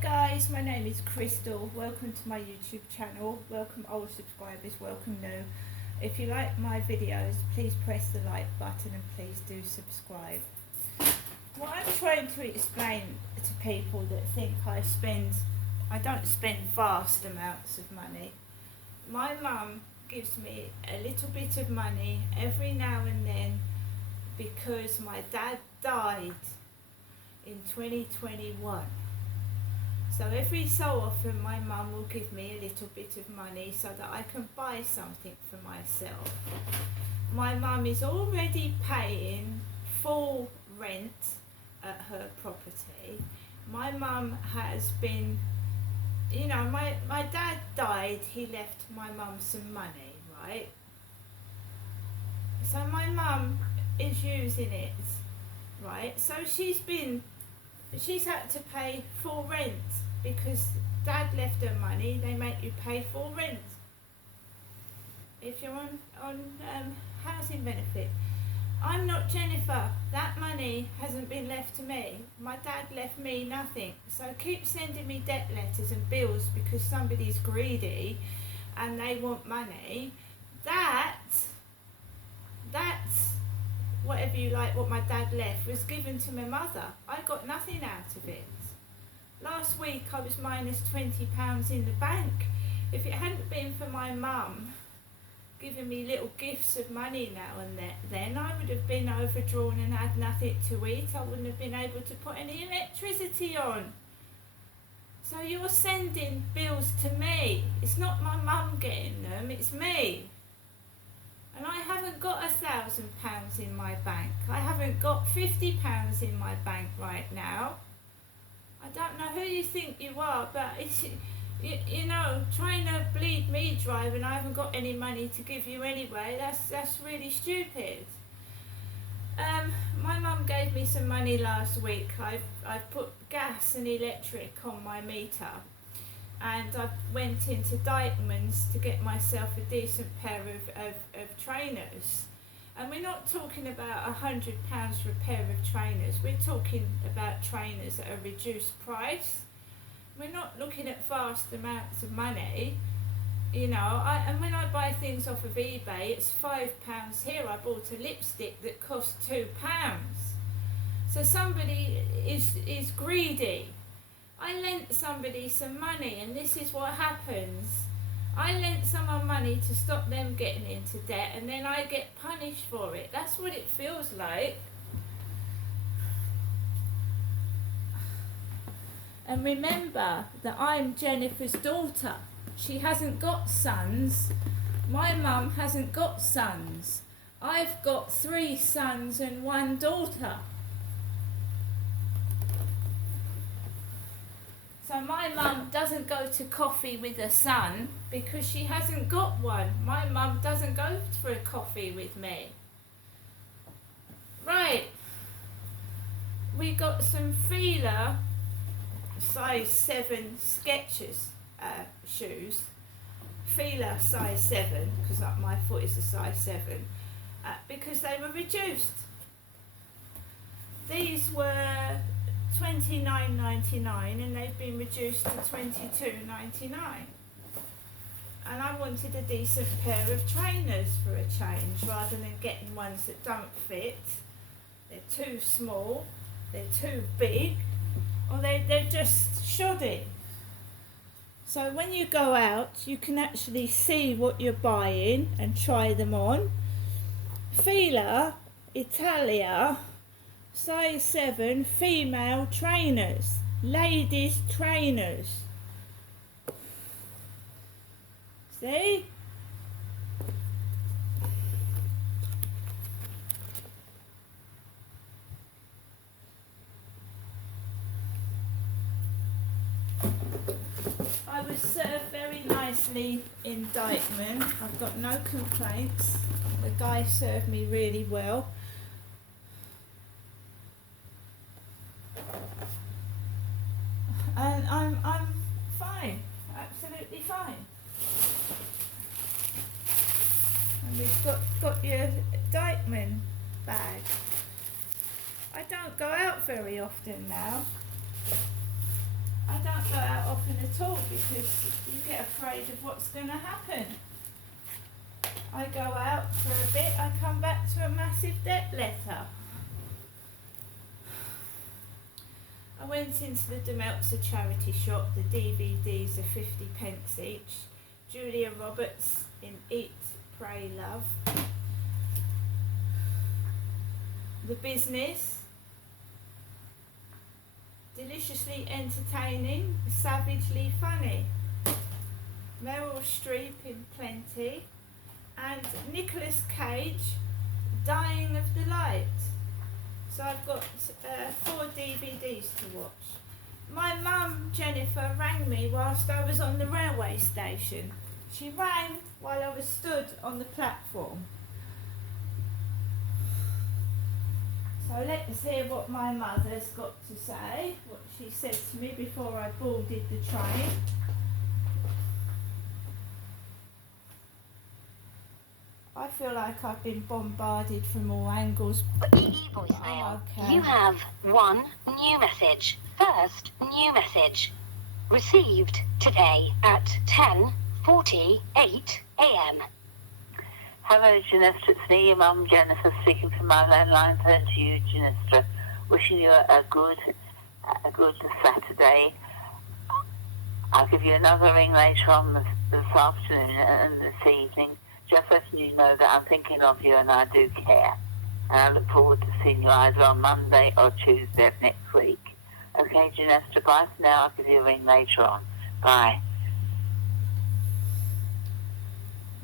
Guys, my name is Crystal. Welcome to my YouTube channel. Welcome old subscribers, welcome new. If you like my videos, please press the like button and please do subscribe. What I'm trying to explain to people that think I don't spend vast amounts of money. My mum gives me a little bit of money every now and then because my dad died in 2021. So every so often my mum will give me a little bit of money so that I can buy something for myself. My mum is already paying full rent at her property. My mum has been, my dad died, he left my mum some money, right? So my mum is using it, right? So she's had to pay full rent because dad left her money. They make you pay full rent if you're on housing benefit. I'm not Jennifer. That money hasn't been left to me. My dad left me nothing. So keep sending me debt letters and bills because somebody's greedy and they want money. That's whatever you like, what my dad left was given to my mother. I got nothing out of it. Last week I was minus £20 in the bank. If it hadn't been for my mum giving me little gifts of money now and then, I would have been overdrawn and had nothing to eat. I wouldn't have been able to put any electricity on. So you're sending bills to me. It's not my mum getting them, it's me. And I haven't got £1,000 in my bank. I haven't got £50 in my bank right now. I don't know who you think you are, but it's, trying to bleed me dry when I haven't got any money to give you anyway, that's really stupid. My mum gave me some money last week. I've put gas and electric on my meter. And I went into Dykeman's to get myself a decent pair of trainers. And we're not talking about £100 for a pair of trainers. We're talking about trainers at a reduced price. We're not looking at vast amounts of money. And when I buy things off of eBay, it's £5 here. I bought a lipstick that cost £2. So somebody is greedy. I lent somebody some money, and this is what happens. I lent someone money to stop them getting into debt, and then I get punished for it. That's what it feels like. And remember that I'm Jennifer's daughter. She hasn't got sons. My mum hasn't got sons. I've got 3 sons and 1 daughter. So my mum doesn't go to coffee with her son because she hasn't got one. My mum doesn't go for a coffee with me. Right. We got some Fila size 7 Skechers shoes. Fila size 7, because my foot is a size 7, because they were reduced. These were $29.99 and they've been reduced to $22.99. And I wanted a decent pair of trainers for a change rather than getting ones that don't fit. They're too small, they're too big, or they're just shoddy. So when you go out, you can actually see what you're buying and try them on. Fila Italia size 7 female trainers, ladies trainers. See? I was served very nicely in Dykeman. I've got no complaints. The guy served me really well. And I'm fine, absolutely fine. And we've got your Dykeman bag. I don't go out very often now. I don't go out often at all because you get afraid of what's going to happen. I go out for a bit, I come back to a massive debt letter. I went into the Demeltzer charity shop. The DVDs are 50p each. Julia Roberts in Eat, Pray, Love. The Business. Deliciously entertaining, savagely funny. Meryl Streep in Plenty. And Nicolas Cage, Dying of Delight. So I've got 4 DVDs to watch. My mum, Jennifer, rang me whilst I was on the railway station. She rang while I was stood on the platform. So let's hear what my mother's got to say, what she said to me before I boarded the train. I feel like I've been bombarded from all angles. EE voicemail. Okay. You have 1 new message. First new message. Received today at 10:48 a.m. Hello, Janestra. It's me, your mum, Jennifer, speaking from my landline phone to you, Janestra. Wishing you a good Saturday. I'll give you another ring later on this afternoon and this evening, just letting you know that I'm thinking of you and I do care. And I look forward to seeing you either on Monday or Tuesday of next week. Okay, Janestra, bye for now. I'll give you a ring later on. Bye.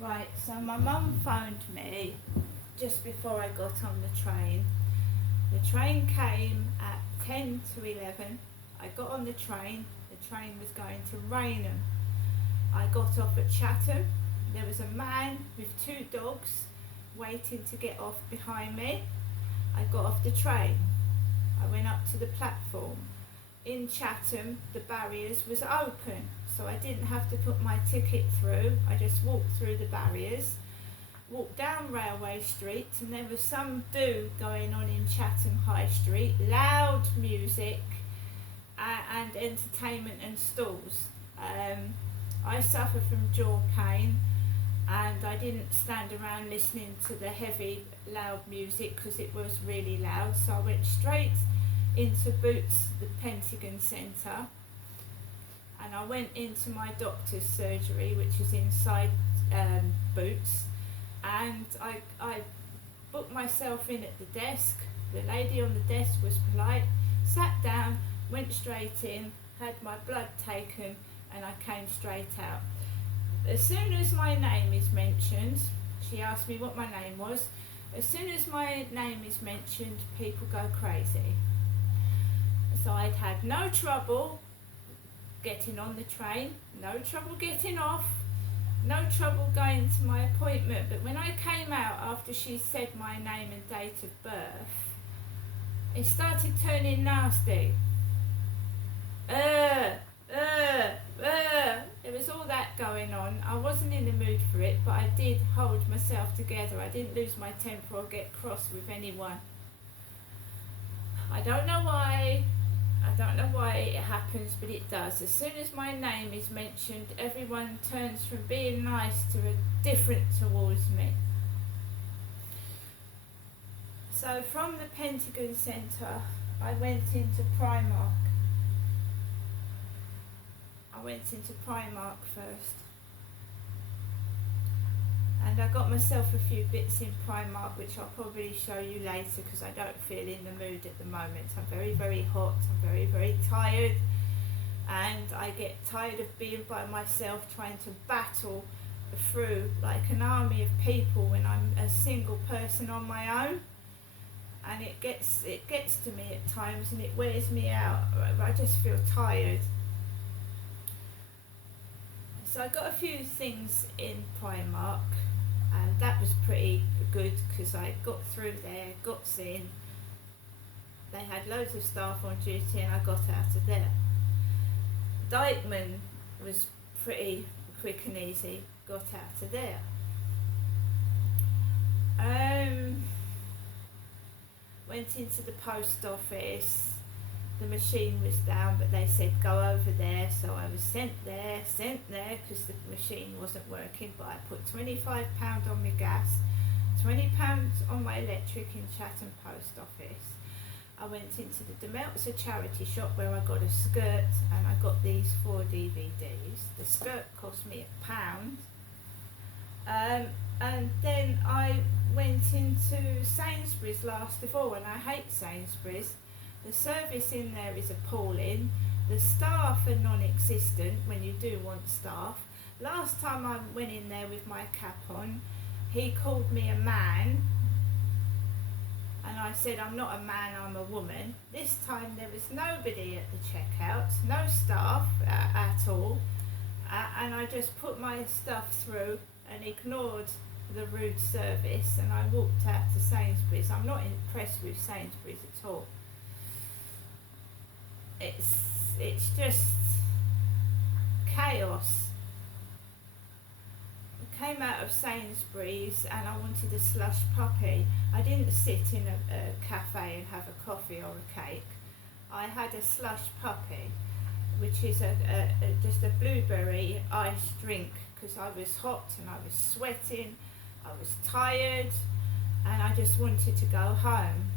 Right, so my mum phoned me just before I got on the train. The train came at 10 to 11. I got on the train was going to Rainham. I got off at Chatham. There was a man with 2 dogs waiting to get off behind me. I got off the train. I went up to the platform. In Chatham, the barriers was open, so I didn't have to put my ticket through. I just walked through the barriers, walked down Railway Street, and there was some do going on in Chatham High Street, loud music and entertainment and stalls. I suffer from jaw pain, and I didn't stand around listening to the heavy, loud music because it was really loud, so I went straight into Boots, the Pentagon Centre, and I went into my doctor's surgery, which is inside Boots, and I booked myself in at the desk. The lady on the desk was polite, sat down, went straight in, had my blood taken, and I came straight out. As soon as my name is mentioned, she asked me what my name was. As soon as my name is mentioned, people go crazy. So I'd had no trouble getting on the train, no trouble getting off, no trouble going to my appointment. But when I came out after she said my name and date of birth, it started turning nasty. There was all that going on. I wasn't in the mood for it, but I did hold myself together. I didn't lose my temper or get cross with anyone. I don't know why it happens, but it does. As soon as my name is mentioned, everyone turns from being nice to different towards me. So from the Pentagon Centre, I went into Primark. I went into Primark first, and I got myself a few bits in Primark which I'll probably show you later because I don't feel in the mood at the moment. I'm very, very hot, I'm very, very tired, and I get tired of being by myself trying to battle through like an army of people when I'm a single person on my own, and it gets to me at times and it wears me out. I just feel tired. So I got a few things in Primark, and that was pretty good because I got through there, got in. They had loads of staff on duty and I got out of there. Dykeman was pretty quick and easy, got out of there. Went into the post office. the machine was down, but they said go over there, so I was sent there because the machine wasn't working. But I put £25 on my gas, £20 on my electric in Chatham Post Office. I went into the Demeltzer charity shop where I got a skirt, and I got these 4 DVDs. The skirt cost me £1. And then I went into Sainsbury's last of all, and I hate Sainsbury's. The service in there is appalling. The staff are non-existent when you do want staff. Last time I went in there with my cap on, he called me a man, and I said, I'm not a man, I'm a woman. This time there was nobody at the checkout, no staff at all, and I just put my stuff through and ignored the rude service, and I walked out to Sainsbury's. I'm not impressed with Sainsbury's at all. It's just chaos. I came out of Sainsbury's and I wanted a slush puppy. I didn't sit in a cafe and have a coffee or a cake. I had a slush puppy, which is just a blueberry iced drink, because I was hot and I was sweating, I was tired, and I just wanted to go home.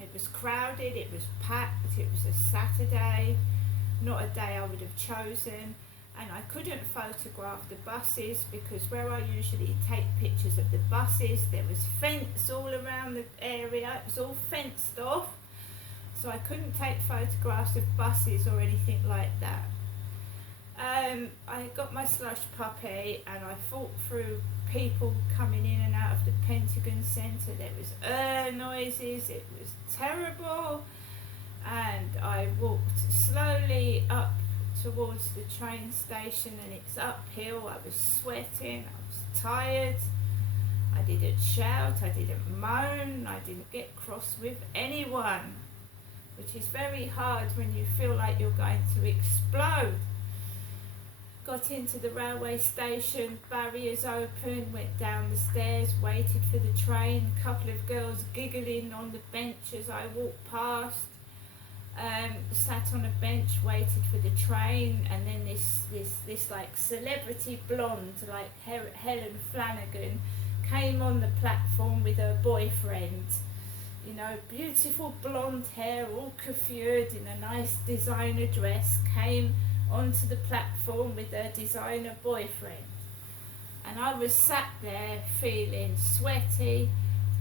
It was crowded, it was packed, it was a Saturday, not a day I would have chosen, and I couldn't photograph the buses because where I usually take pictures of the buses, there was fence all around the area, it was all fenced off, so I couldn't take photographs of buses or anything like that. I got my slush puppy and I fought through people coming in and out of the Pentagon Centre. There was noises, it was terrible, and I walked slowly up towards the train station, and it's uphill. I was sweating, I was tired, I didn't shout, I didn't moan, I didn't get cross with anyone, which is very hard when you feel like you're going to explode. Got into the railway station, barriers open, went down the stairs, waited for the train, a couple of girls giggling on the bench as I walked past, sat on a bench, waited for the train, and then this like celebrity blonde, like Helen Flanagan, came on the platform with her boyfriend, you know, beautiful blonde hair, all coiffured in a nice designer dress, came onto the platform with her designer boyfriend. And I was sat there feeling sweaty,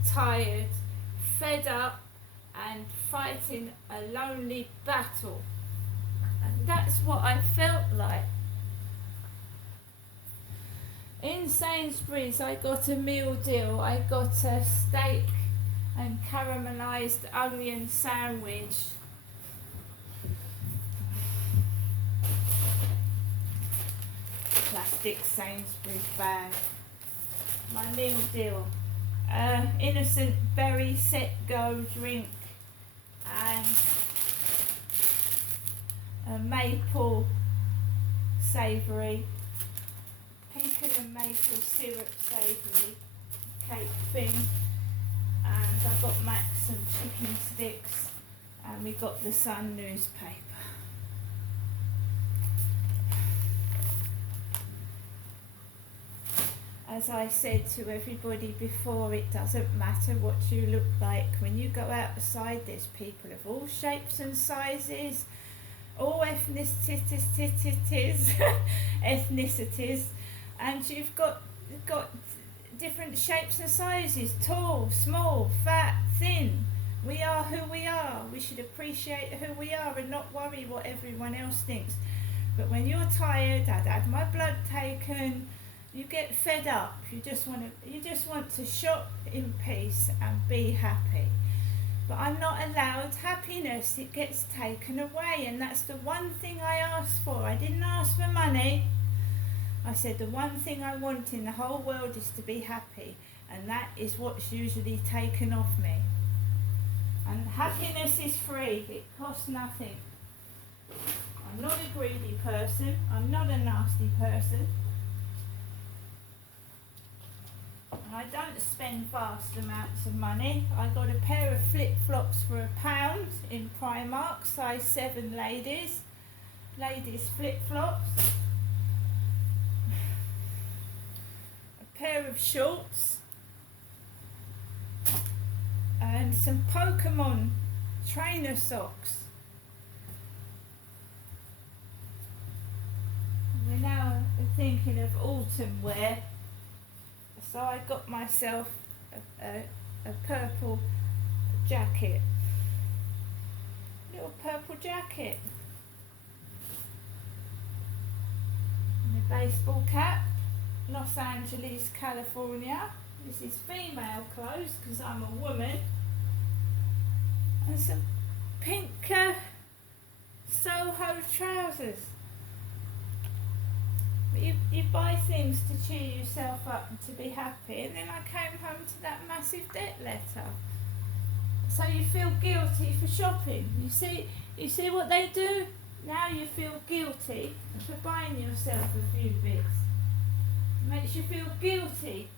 tired, fed up, and fighting a lonely battle. And that's what I felt like. In Sainsbury's I got a meal deal. I got a steak and caramelised onion sandwich. Plastic Sainsbury's bag. My meal deal. Innocent berry set go drink and a maple savoury, pecan and maple syrup savoury cake thing, and I got Max some chicken sticks, and we got the Sun newspaper. As I said to everybody before, it doesn't matter what you look like. When you go outside, there's people of all shapes and sizes, all ethnicities, and you've got different shapes and sizes, tall, small, fat, thin. We are who we are. We should appreciate who we are and not worry what everyone else thinks. But when you're tired, I'd had my blood taken, you get fed up, you just want to shop in peace and be happy. But I'm not allowed happiness, it gets taken away, and that's the one thing I asked for. I didn't ask for money. I said the one thing I want in the whole world is to be happy, and that is what's usually taken off me. And happiness is free, it costs nothing. I'm not a greedy person, I'm not a nasty person. I don't spend vast amounts of money. I got a pair of flip-flops for £1 in Primark, size 7 ladies. Ladies flip-flops. A pair of shorts. And some Pokemon trainer socks. We're now thinking of autumn wear. So I got myself a purple jacket. Little purple jacket. And a baseball cap. Los Angeles, California. This is female clothes because I'm a woman. And some pink Soho trousers. You buy things to cheer yourself up and to be happy, and then I came home to that massive debt letter. So you feel guilty for shopping. You see what they do? Now you feel guilty for buying yourself a few bits. It makes you feel guilty.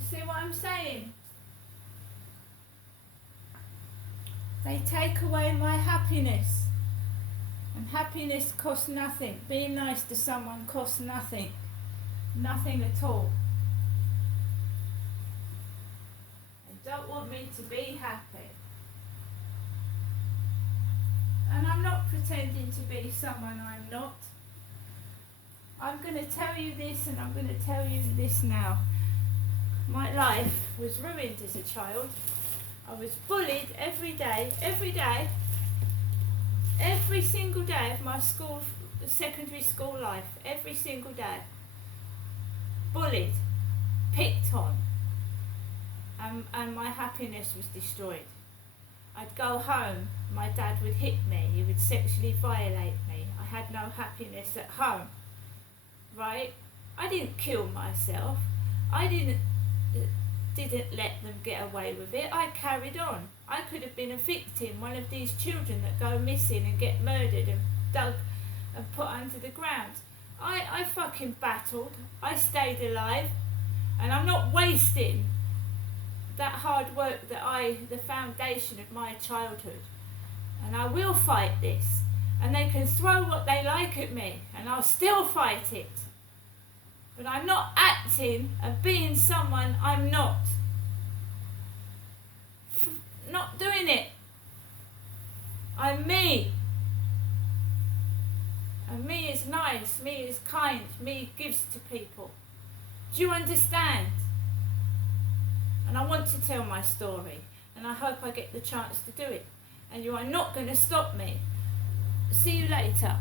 You see what I'm saying? They take away my happiness. And happiness costs nothing. Being nice to someone costs nothing. Nothing at all. They don't want me to be happy. And I'm not pretending to be someone I'm not. I'm going to tell you this, and I'm going to tell you this now. My life was ruined as a child. I was bullied every day, every single day of my secondary school life, every single day. Bullied, picked on, and my happiness was destroyed. I'd go home, my dad would hit me, he would sexually violate me. I had no happiness at home, right? I didn't kill myself. I didn't let them get away with it. I carried on. I could have been a victim, one of these children that go missing and get murdered and dug and put under the ground. I fucking battled. I stayed alive, and I'm not wasting that hard work the foundation of my childhood. And I will fight this, and they can throw what they like at me, and I'll still fight it. But I'm not acting and being someone I'm not. Not doing it. I'm me. And me is nice, me is kind, me gives to people. Do you understand? And I want to tell my story, and I hope I get the chance to do it. And you are not going to stop me. See you later.